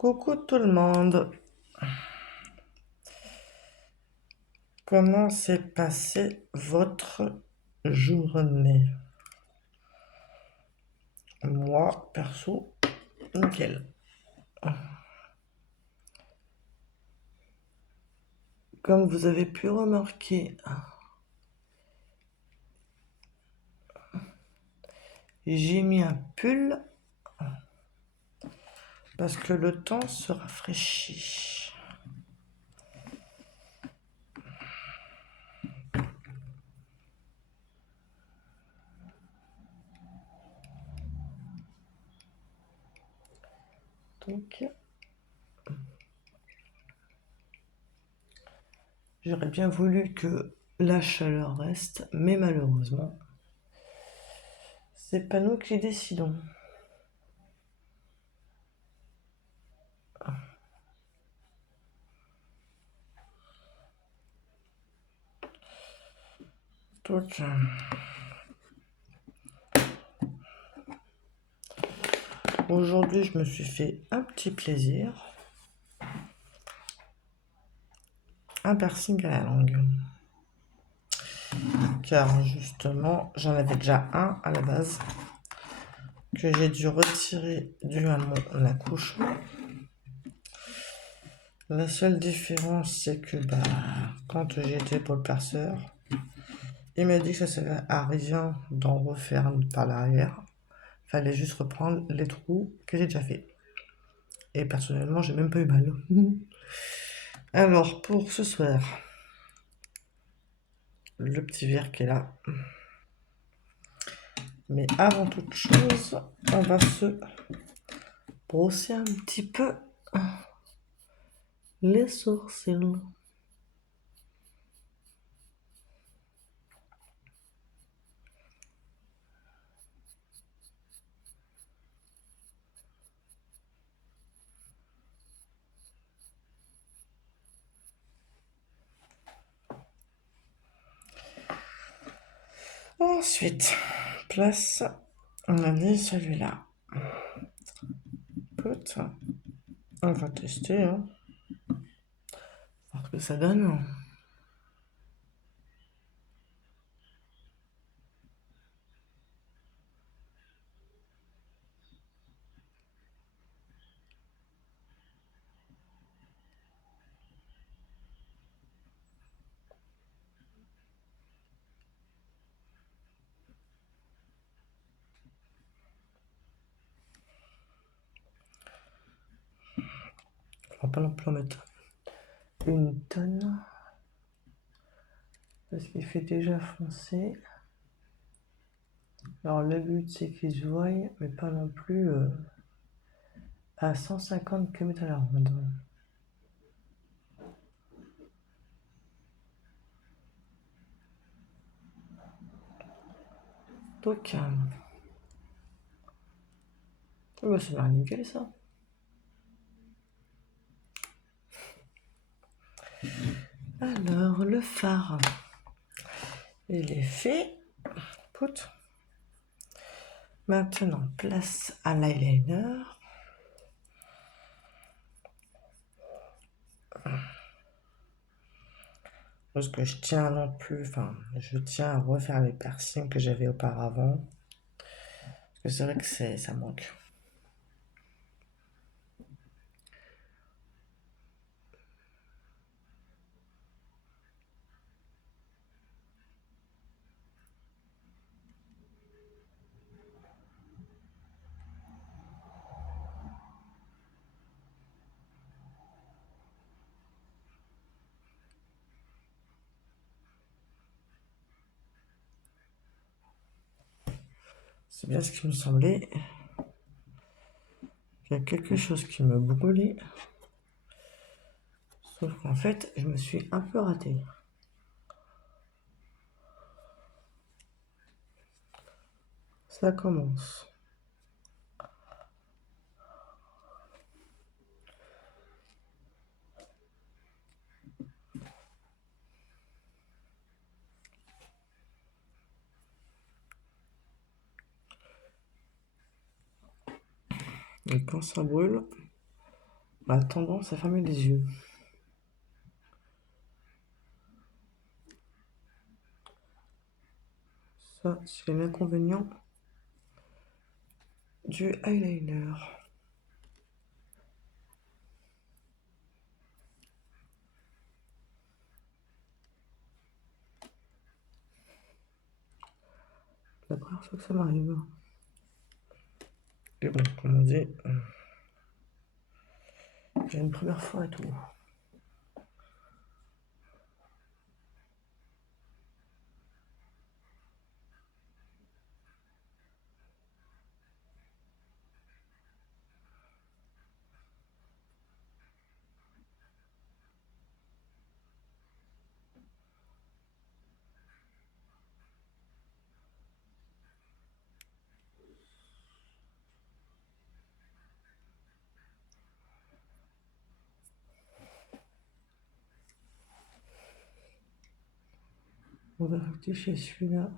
Coucou tout le monde, comment s'est passée votre journée? Moi, perso, nickel. Comme vous avez pu remarquer, j'ai mis un pull parce que le temps se rafraîchit. Donc, j'aurais bien voulu que la chaleur reste, mais malheureusement, c'est pas nous qui décidons. Donc, aujourd'hui, je me suis fait un petit plaisir, un piercing à la langue. Car justement, j'en avais déjà un à la base que j'ai dû retirer dû à mon accouchement. La seule différence, c'est que quand j'ai été pour le perceur, il m'a dit que ça servait à rien d'en refaire par l'arrière. Fallait juste reprendre les trous que j'ai déjà fait. Et personnellement, j'ai même pas eu mal. Alors, pour ce soir, le petit verre qui est là. Mais avant toute chose, on va se brosser un petit peu les sourcils. Ensuite, place, on a mis celui-là. Écoute, on va tester, hein, voir ce que ça donne. On va pas non plus en mettre une tonne, parce qu'il fait déjà foncé. Alors le but c'est qu'il se voie, mais pas non plus à 150 km à la ronde. Donc, ça m'a nickel ça. Alors, le phare, il est fait. Écoute. Maintenant, place à l'eyeliner. Parce que je tiens non plus, enfin, je tiens à refaire les piercings que j'avais auparavant. Parce que c'est vrai que ça manque. C'est bien ce qui me semblait. Il y a quelque chose qui me brûlait. Sauf qu'en fait, je me suis un peu raté. Ça commence. Et quand ça brûle, On a tendance à fermer les yeux. Ça, c'est l'inconvénient du eyeliner. La première fois que ça m'arrive. Et bon, comme on dit, j'ai une première fois et tout. On va rectifier celui-là.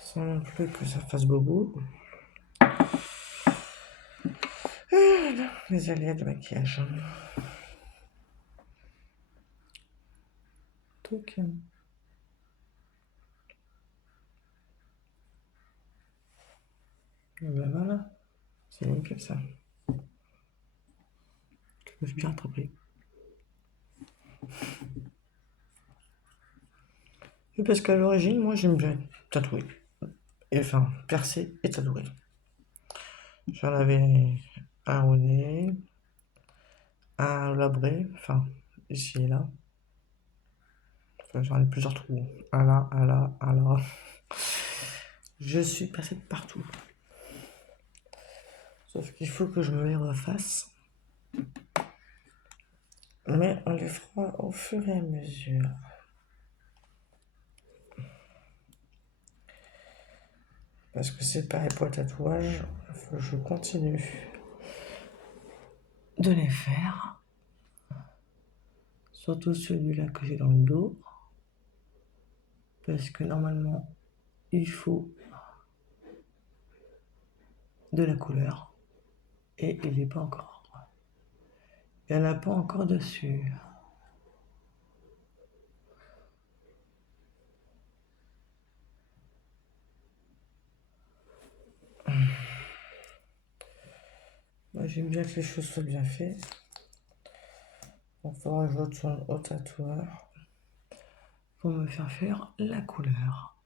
Sans non plus que ça fasse bobo. Les aléas de maquillage. Donc, et ben voilà, c'est nickel ça. Je me suis bien rattrapé. Et parce qu'à l'origine, moi j'aime bien tatouer. Et enfin, percer et tatouer. J'en avais un au nez, un au labret, enfin, ici et là. Enfin, j'en ai plusieurs trous. Un là, un là, un là. Je suis passé de partout. Sauf qu'il faut que je me les refasse. Mais on les fera au fur et à mesure. Parce que c'est pareil pour le tatouage, il faut que je continue de les faire. Surtout celui-là que j'ai dans le dos. Parce que normalement, il faut de la couleur. Et il n'est pas encore. Il n'y en a pas encore dessus. Moi, j'aime bien que les choses soient bien faites. Il faudra que je retourne au tatoueur pour me faire la couleur.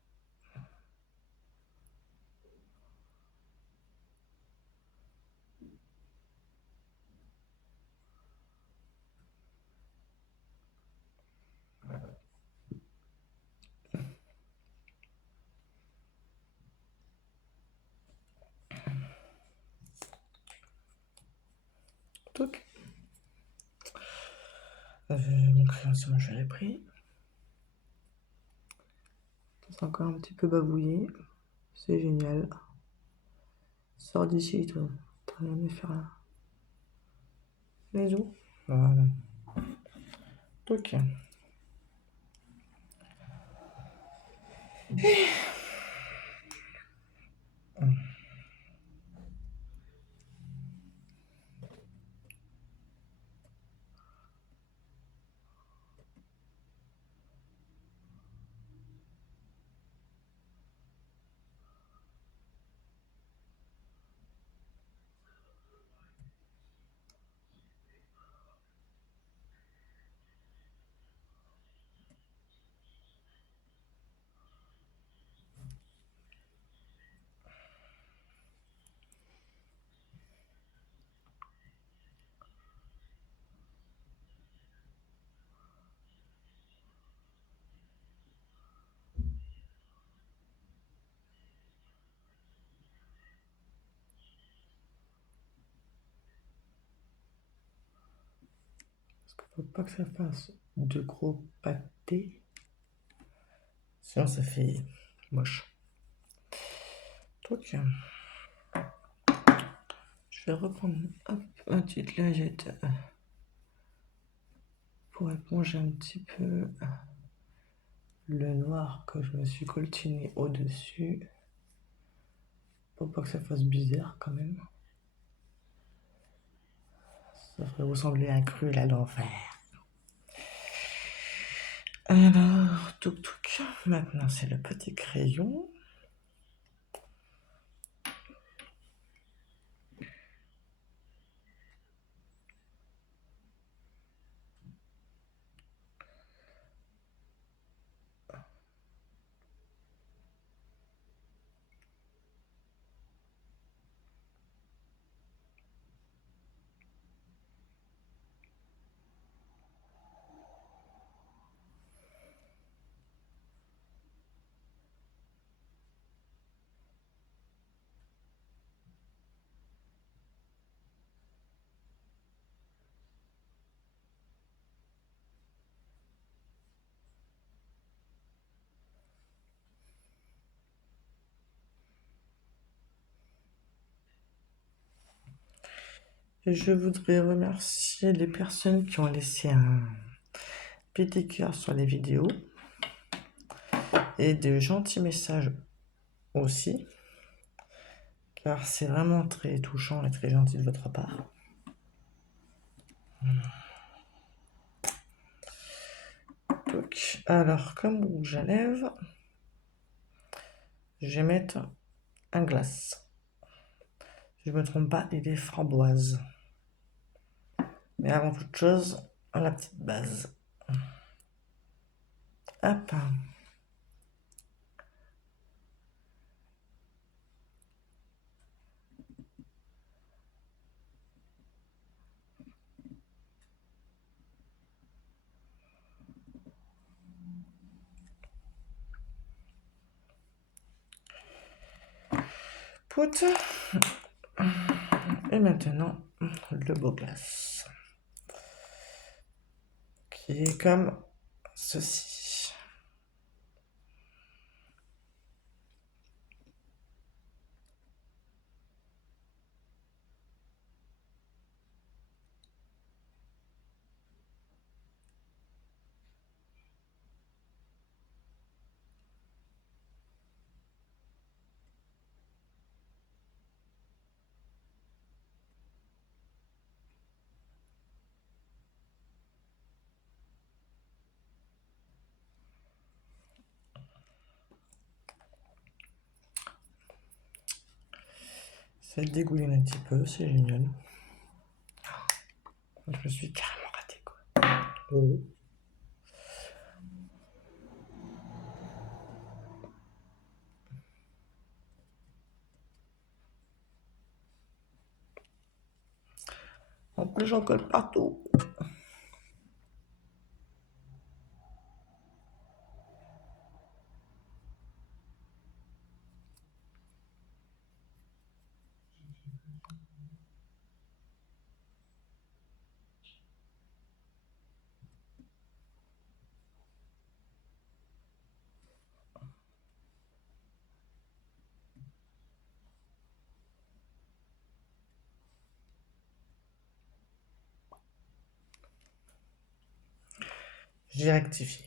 Donc, mon crayon, c'est bon, je l'ai pris. C'est encore un petit peu babouillé. C'est génial. Sors d'ici, toi. T'as rien à faire les os. Voilà. Ok. Parce qu'il faut pas que ça fasse de gros pâtés. Sinon, ça fait moche. Ok. Je vais reprendre une petite lingette pour éponger un petit peu le noir que je me suis coltiné au-dessus. Pour pas que ça fasse bizarre quand même. Ça ferait ressembler à un cruel à l'enfer. Alors, touc. Maintenant, c'est le petit crayon. Et je voudrais remercier les personnes qui ont laissé un petit cœur sur les vidéos et de gentils messages aussi, car c'est vraiment très touchant et très gentil de votre part. Donc, alors, comme rouge à lèvres, je vais mettre un glace. Si je ne me trompe pas, il est framboise. Mais avant toute chose, la petite base. Hop. Pout. Et maintenant, le beau glace. Qui est comme ceci. Ça dégouline un petit peu, c'est génial. Je me suis carrément raté, quoi. Oh. En plus, j'en colle partout. J'ai rectifié.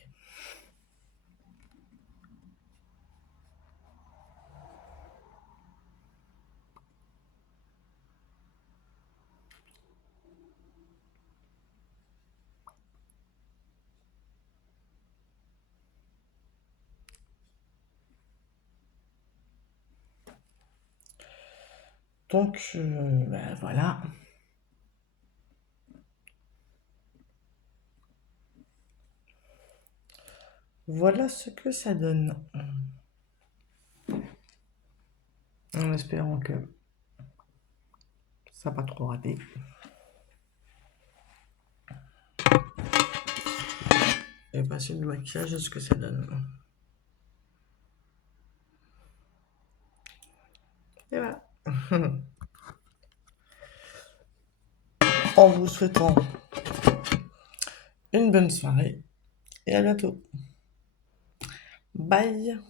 Donc, ben voilà. Voilà ce que ça donne. En espérant que ça n'a pas trop raté. Et passer le maquillage de ce que ça donne. Et voilà. En vous souhaitant une bonne soirée et à bientôt. Bye.